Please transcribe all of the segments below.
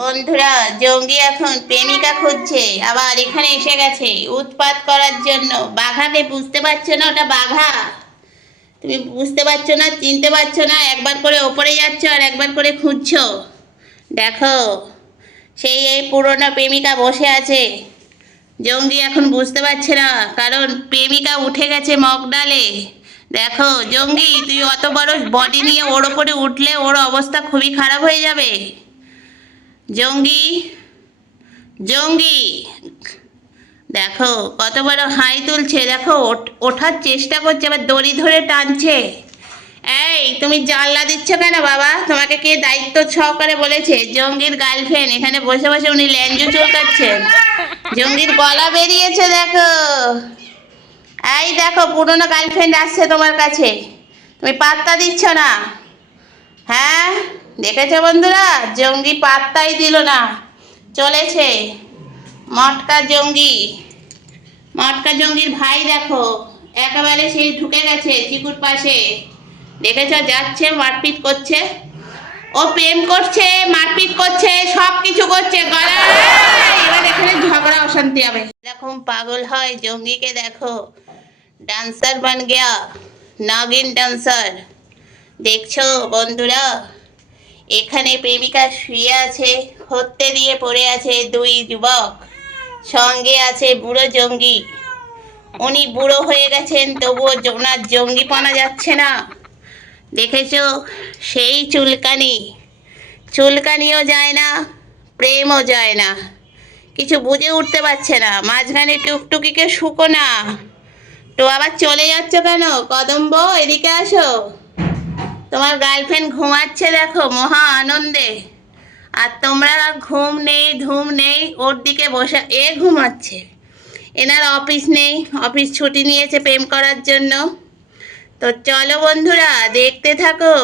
বন্ধুরা, জঙ্গি এখন প্রেমিকা খুঁজছে, আবার এখানে এসে গেছে উৎপাত করার জন্য। বাঘাকে বুঝতে পারছো না? ওটা বাঘা। তুমি বুঝতে পারছো না, চিনতে পারছো না? একবার করে ওপরে যাচ্ছ আর একবার করে খুঁজছো। দেখো, সেই এই পুরনো প্রেমিকা বসে আছে। জঙ্গি এখন বুঝতে পারছে না, কারণ প্রেমিকা উঠে গেছে মগডালে। দেখো জঙ্গি, তুই অত বড় বডি নিয়ে ওর ওপরে উঠলে ওর অবস্থা খুবই খারাপ হয়ে যাবে। জঙ্গি, জঙ্গি, দেখো কত বড় হাই তুলছে। দেখো ওঠার চেষ্টা করছে, আবার দড়ি ধরে টানছে। এই তুমি জানলা দিচ্ছ কেন বাবা? তোমাকে কে দায়িত্ব সহকারে বলেছে? জঙ্গির গার্লফ্রেন্ড এখানে বসে বসে উনি ল্যাঞ্জু চুলকাচ্ছেন। জঙ্গির গলা বেরিয়েছে দেখো। এই দেখো, পুরনো গার্লফ্রেন্ড আসছে তোমার কাছে, তুমি পাত্তা দিচ্ছ না। হ্যাঁ, দেখেছো বন্ধুরা, জঙ্গি পাত্তাই দিল না, চলেছে। মটকা জঙ্গি, মটকা জঙ্গির ভাই দেখো, একেবারে সেই ঢুকে গেছে চিকুর পাশে। দেখেছো, যাচ্ছে মারপিট করছে। ও প্রেম করছে, মারপিট করছে, সব কিছু করছে। এবার এখানে ঝগড়া অশান্তি হবে। এরকম পাগল হয় জঙ্গিকে দেখো। ডান্সার বান গিয়া, নাগিন ডান্সার। দেখছো বন্ধুরা, এখানে প্রেমিকা শুয়ে আছে, হত্যে দিয়ে পড়ে আছে দুই যুবক, সঙ্গে আছে বুড়ো জঙ্গি। উনি বুড়ো হয়ে গেছেন, তবুও ওনার জঙ্গিপনা যাচ্ছে না। দেখেছো, সেই চুলকানি, চুলকানিও যায় না, প্রেমও যায় না, কিছু বুঝে উঠতে পারছে না। মাঝখানে টুকটুকিকে শুকো না তো, আবার চলে যাচ্ছ কেন? কদম্ব, এদিকে আসো। তোমার গার্লফ্রেন্ড ঘুমাচ্ছে দেখো মহা আনন্দে, আর তোমরা ঘুম নেই ধুম নেই, ওর দিকে বসে এ ঘুমাচ্ছে। এনার অফিস নেই, অফিস ছুটি নিয়েছে প্রেম করার জন্য। তো চলো বন্ধুরা, দেখতে থাকো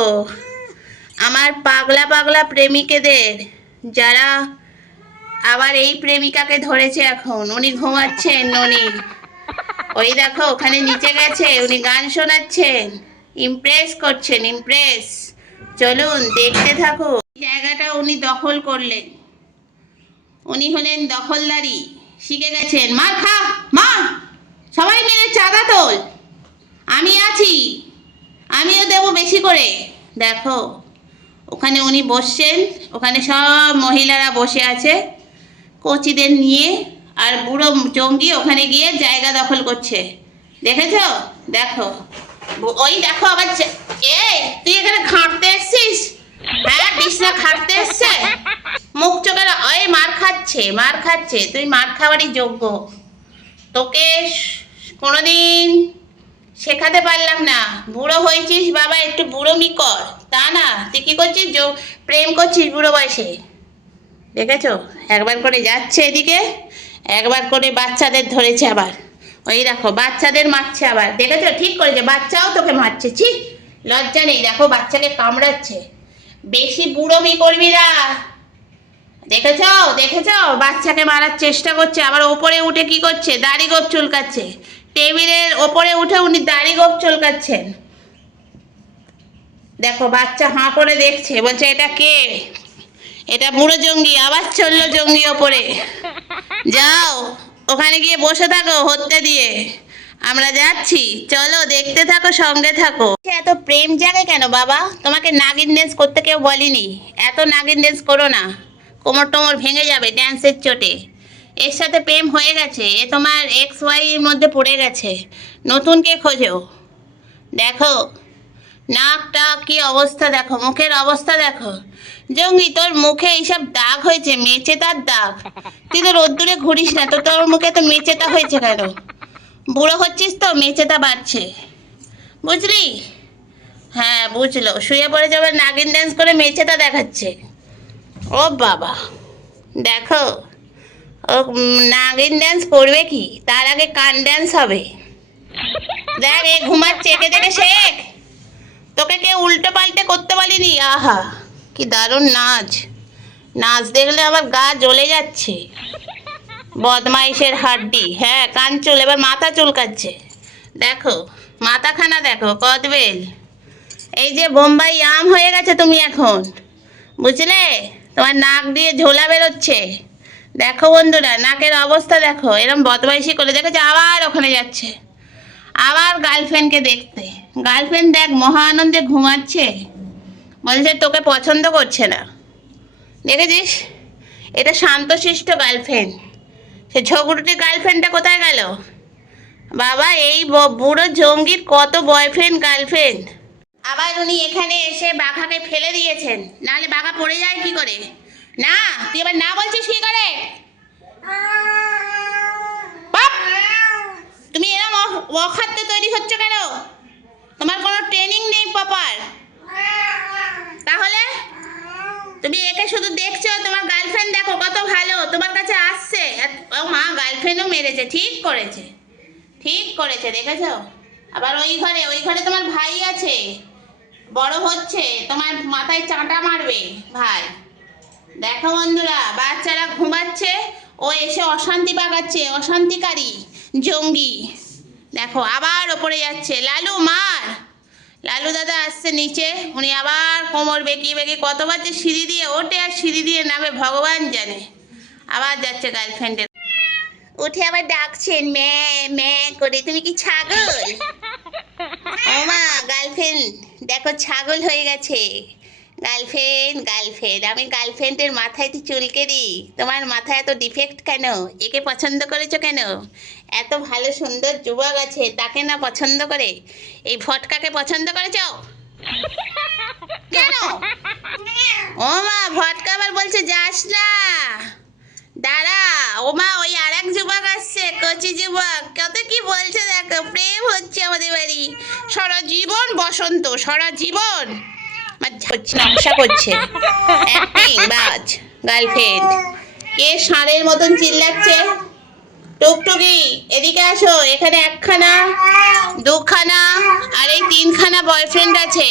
আমার পাগলা পাগলা প্রেমিকেদের, যারা আবার এই প্রেমিকাকে ধরেছে। এখন উনি ঘুমাচ্ছেন, উনি ওই দেখো ওখানে নিচে গেছে, উনি গান শোনাচ্ছেন, ইমপ্রেস করছেন, ইমপ্রেস। চলুন দেখতে থাকো। জায়গাটা উনি দখল করলেন, উনি হলেন দখলদারি, শিখে গেছেন। মার খা, মার, সবাই মিলে চাঁদা তোল, আমি আছি, আমিও দেবো বেশি করে। দেখো ওখানে উনি বসছেন, ওখানে সব মহিলারা বসে আছে কচিদের নিয়ে, আর বুড়ো জঙ্গি ওখানে গিয়ে জায়গা দখল করছে। দেখেছো? দেখো, ওই দেখো আবার তুই এখানে খাটতে এসছিস? হ্যাঁ, বিছনা খাটতে এসছে, মুখ চোখের ওই মার খাচ্ছে, মার খাচ্ছে। তুই মার খাওয়ারই যোগ্য, তোকে কোনোদিন শেখাতে পারলাম না। বুড়ো হয়েছিস বাবা, একটু বুড়োমি কর। তা না, তুই কী করছিস? প্রেম করছিস বুড়ো বয়সে। দেখেছো, একবার করে যাচ্ছে এদিকে, একবার করে বাচ্চাদের ধরেছে, আবার ওই দেখো বাচ্চাদের মারছে আবার। দেখেছো, ঠিক করেছে, বাচ্চাও তোকে মারছে। ছি, লজ্জা নেই? দেখো বাচ্চাকে কামড়াচ্ছে। বেশি বুড়োমি করবি না। দেখেছো, দেখেছো, বাচ্চাকে মারার চেষ্টা করছে, আবার ওপরে উঠে কি করছে? দাড়ি গোপ চুলকাচ্ছে। টেবিলের ওপরে উঠে উনি দাড়ি গোপ চুলকাচ্ছেন। দেখো বাচ্চা হাঁ করে দেখছে, বলছে এটা কে? এটা বুড়ো জঙ্গি। আবার চললো জঙ্গি ওপরে। যাও ওখানে গিয়ে বসে থাকো হত্যে দিয়ে, আমরা যাচ্ছি। চলো দেখতে থাকো, সঙ্গে থাকো। এত প্রেম জাগে কেন বাবা? তোমাকে নাগিন ড্যান্স করতে কেউ বলেনি। এত নাগিন ড্যান্স করো না, কোমর টোমর ভেঙে যাবে ড্যান্সের চোটে। এর সাথে প্রেম হয়ে গেছে, এ তোমার এক্স ওয়াইয়ের মধ্যে পড়ে গেছে, নতুনকে খোঁজো। দেখো নাকটা কি অবস্থা, দেখো মুখের অবস্থা দেখো। জঙ্গি, তোর মুখে এইসব দাগ হয়েছে, মেচেতার দাগ। তুই তো রোদ্দুরে ঘুরিস না, তো তোর মুখে তো মেচেতা হয়েছে কেন? বুড়ো হচ্ছিস তো মেচেতা বাড়ছে, বুঝলি? হ্যাঁ বুঝলো, শুয়ে পড়ে যাবে, নাগিন ড্যান্স করে মেচেতা দেখাচ্ছে। ও বাবা, দেখো ও নাগিন ড্যান্স করবে কি, তার আগে কান ড্যান্স হবে। দেখ এ ঘুমাচ্ছে, একে দেখে শেখ। তোকে কেউ উল্টো পাল্টে করতে বলিনি। আহা কি দারুণ নাচ, নাচ দেখলে আমার গা জ্বলে যাচ্ছে। বদমাইশের হাড্ডি। হ্যাঁ, কান চুল, এবার মাথা চুলকাচ্ছে। দেখো মাথাখানা দেখো, কদবেল। এই যে বোম্বাই আম হয়ে গেছে তুমি এখন, বুঝলে? তোমার নাক দিয়ে ঝোলা বেরোচ্ছে। দেখো বন্ধুরা, নাকের অবস্থা দেখো, এরম বদমাইশি করে দেখেছো, আবার ওখানে যাচ্ছে, আবার গার্লফ্রেন্ডকে দেখতে। গার্লফ্রেন্ড দেখ মহা আনন্দে ঘুমাচ্ছে, বলছে তোকে পছন্দ করছে না। দেখেছিস, এটা শান্তশিষ্ট গার্লফ্রেন্ড। সে ঝগড়ুটে গার্লফ্রেন্ডটা কোথায় গেল? বাবা, এই বুড়ো জঙ্গির কত বয়ফ্রেন্ড গার্লফ্রেন্ড। আবার উনি এখানে এসে বাঘাকে ফেলে দিয়েছেন, নাহলে বাঘা পড়ে যায় কি করে? না, তুই এবার না বলছিস কি করে? বাপ! তুমি এরম অখাদ্য তৈরি হচ্ছে কেন? তোমার কোনো ট্রেনিং নেই প্রপার। তাহলে তুমি একে শুধু দেখছো, তোমার গার্লফ্রেন্ড দেখো কত ভালো, তোমার কাছে আসছে। ও মা, গার্লফ্রেন্ডও মেরেছে, ঠিক করেছে, ঠিক করেছে, দেখেছো? আবার ওই ঘরে তোমার ভাই আছে, বড় হচ্ছে, তোমার মাথায় চাঁটা মারবে ভাই। দেখো বন্ধুরা, বাচ্চারা ঘুমাচ্ছে, ও এসে অশান্তি পাকাচ্ছে, অশান্তিকারী জঙ্গি। দেখো আবার ওপরে যাচ্ছে, লালু মার। লালু দাদা আসছে নিচে, উনি আবার কোমর বেঁকিয়ে বেঁকিয়ে কতবার যে সিঁড়ি দিয়ে ওঠে আর সিঁড়ি দিয়ে নামে ভগবান জানে। আবার যাচ্ছে গার্লফ্রেন্ডের উঠে, আবার ডাকছেন ম্যা ম্যা করে। তুমি কি ছাগল? ও মা, গার্লফ্রেন্ড দেখো ছাগল হয়ে গেছে। গার্লফ্রেন্ড, আমি গার্লফ্রেন্ডের মাথায় তো চুলকে দিই। তোমার মাথায় এত ডিফেক্ট কেন? একে পছন্দ করেছো কেন? এত ভালো সুন্দর যুবক আছে, তাকে না পছন্দ করে এই ভটকাকে পছন্দ করেছো কেন? ও মা, ভটকা আবার বলছে যাস না, দাঁড়া। ও মা, ওই আর এক যুবক আসছে, কচি যুবক, কত কি বলছে দেখো, প্রেম হচ্ছে আমাদের বাড়ি, সারা জীবন বসন্ত, সারা জীবন নকশা করছে। অ্যাক্টিং বাজ গার্লফ্রেন্ড। কে ষাঁড়ের মতন চিল্লাচ্ছে? টুকটুকি এদিকে আসো, এখানে একখানা, দুখানা, আর এই তিনখানা বয়ফ্রেন্ড আছে।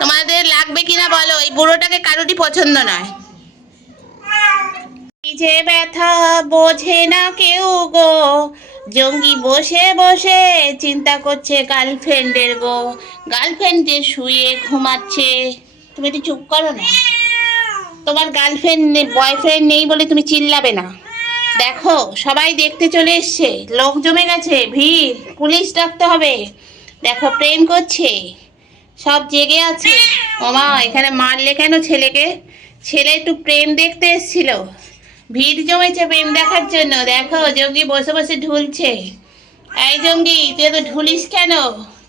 তোমাদের লাগবে কিনা বলো, এই বুড়োটাকে কারোরই পছন্দ নয়। যে ব্যথা বোঝে না কেউ গো, জঙ্গি বসে বসে চিন্তা করছে গার্লফ্রেন্ডের গো। গার্লফ্রেন্ড যে শুয়ে ঘুমাচ্ছে। তুমি একটু চুপ করো না, তোমার গার্লফ্রেন্ড বয়ফ্রেন্ড নেই বলে তুমি চিল্লাবে না। দেখো সবাই দেখতে চলে এসছে, লোক জমে গেছে, ভিড়, পুলিশ ডাকতে হবে। দেখো প্রেম করছে, সব জেগে আছে। ওমা, এখানে মারলে কেন ছেলেকে? ছেলে একটু প্রেম দেখতে এসেছিল, ভিড় জমেছে প্রেম দেখার জন্য। দেখো জঙ্গি বসে বসে ঢুলছে। এই জঙ্গি, তুই তো ঢুলিস কেন?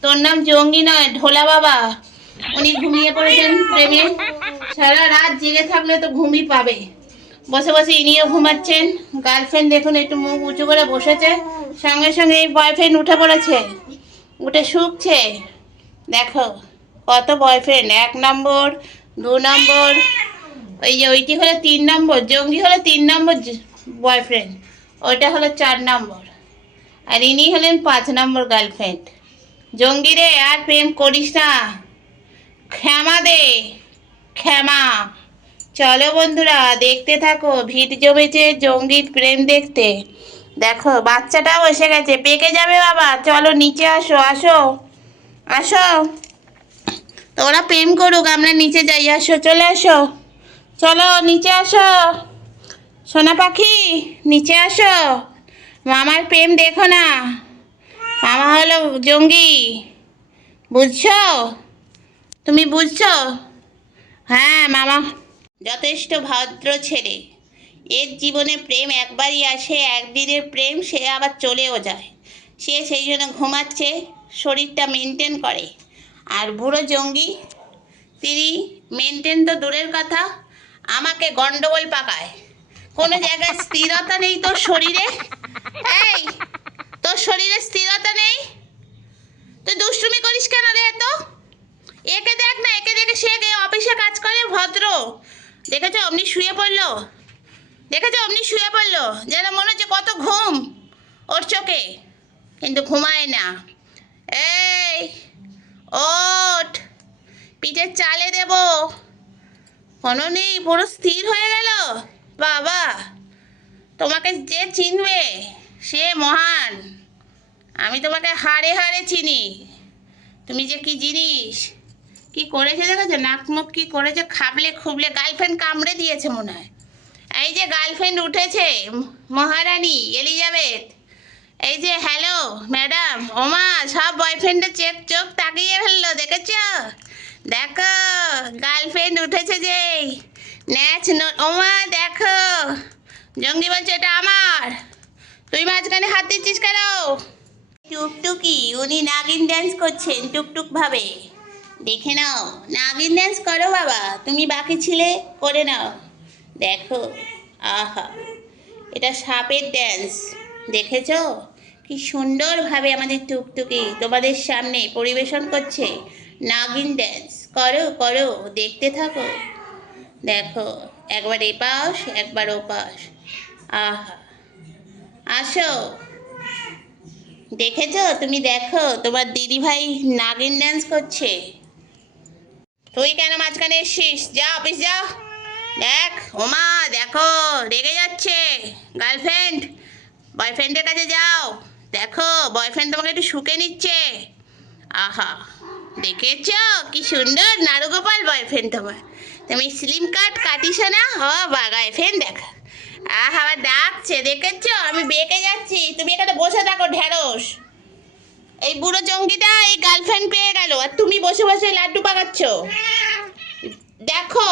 তোর নাম জঙ্গি নয়, ঢোলা বাবা। উনি ঘুমিয়ে পড়েছেন প্রেমে, সারা রাত জেগে থাকলে তো ঘুমই পাবে। বসে বসে ইনিও ঘুমাচ্ছেন। গার্লফ্রেন্ড দেখুন একটু মুখ উঁচু করে বসেছে, সঙ্গে সঙ্গে এই বয়ফ্রেন্ড উঠে পড়েছে, উঠে শুকছে। দেখো কত বয়ফ্রেন্ড, 1 নম্বর, 2 নম্বর, ওই যে ওইটি হলো 3 নম্বর, জঙ্গি হলো 3 নম্বর বয়ফ্রেন্ড, ওইটা হলো 4 নম্বর, আর ইনি হলেন 5 নম্বর গার্লফ্রেন্ড। জঙ্গি রে, আর প্রেম করিস না, ক্ষমা দে, ক্ষমা। চলো বন্ধুরা, দেখতে থাকো, ভিড় জমেছে জঙ্গির প্রেম দেখতে। দেখো বাচ্চাটাও এসে গেছে, পেকে যাবে বাবা। চলো নিচে আসো, আসো আসো, তোরা প্রেম করুক, আমরা নিচে যাই, আসো, চলে আসো, চলো নিচে আসো, সোনা পাখি নিচে আসো। মামার প্রেম দেখো না, মামা হলো জঙ্গি, বুঝছো? তুমি বুঝছো? হ্যাঁ, মামা যথেষ্ট ভদ্র ছেলে, এর জীবনে প্রেম একবারই আসে, একদিনের প্রেম, সে আবার চলেও যায়। সে সেই জন্য ঘুমাচ্ছে, শরীরটা মেনটেন করে। আর বুড়ো জঙ্গি, তিনি মেনটেন তো দূরের কথা, আমাকে গন্ডগোল পাকায়। কোনো জায়গায় স্থিরতা নেই তোর শরীরে। এই, তোর শরীরে স্থিরতা নেই, তুই দুষ্টুমি করিস কেন রে এত? একে দেখ না, একে দেখে সে অফিসে কাজ করে, ভদ্র। দেখেছো অমনি শুয়ে পড়লো, দেখেছো অমনি শুয়ে পড়লো, যেন মনে হচ্ছে কত ঘুম ওর চোখে, কিন্তু ঘুমায় না। এই ওঠ, পিঠের চালে দেব, কোনো নেই, পুরো স্থির হয়ে গেল। বাবা, তোমাকে যে চিনবে সে মহান, আমি তোমাকে হাড়ে হাড়ে চিনি, তুমি যে কি জিনিস কি করেছে দেখেছো, নাক মুখ কি করেছে, খাবলে খুবলে গার্লফ্রেন্ড কামড়ে দিয়েছে মনে হয়। এই যে গার্লফ্রেন্ড উঠেছে, মহারানী এলিজাবেথ। এই যে হ্যালো ম্যাডাম, ওমা সব বয়ফ্রেন্ডের চোখ তাকিয়ে ফেললো, দেখেছো? দেখো গার্লফ্রেন্ড উঠেছে যে ওমা দেখো, জঙ্গি বলছে এটা আমার, তুই মাঝখানে হাত দিচ্ছিস কেন? টুকটুকি উনি নাগিন ড্যান্স করছেন টুকটুক ভাবে, দেখে নাও। নাগিন ড্যান্স করো বাবা, তুমি বাকি ছিলে, করে নাও। দেখো, আহা, এটা সাপের ড্যান্স, দেখেছো? কি সুন্দরভাবে আমাদের টুকটুকি তোমাদের সামনে পরিবেশন করছে নাগিন ড্যান্স। করো করো, দেখতে থাকো। দেখো, একবার এপাশ একবার ওপাশ, আহা। আসো, দেখেছো? তুমি দেখো, তোমার দিদি ভাই নাগিন ড্যান্স করছে। তুই কেন মাঝখানে এসছিস? যা অফিস যা। দেখ ওমা দেখো, রেগে যাচ্ছে গার্লফ্রেন্ড, বয়ফ্রেন্ডের কাছে যাও। দেখো বয়ফ্রেন্ড তোমাকে একটু শুকে নিচ্ছে, আহা। দেখেছ কি সুন্দর নারুগোপাল বয়ফ্রেন্ড তোমার, তুমি স্লিম কাট কাটিস না, ও বা গার্লফ্রেন্ড দেখা, আহা আবার ডাকছে, দেখেছো? আমি বেঁকে যাচ্ছি, তুমি এখানে বসে থাকো ঢ্যাঁড়স। এই বুড়ো জঙ্গিটা এই গার্লফ্রেন্ড পেয়ে গেল আর তুমি বসে বসে লাড্ডু পাকাচ্ছ। দেখো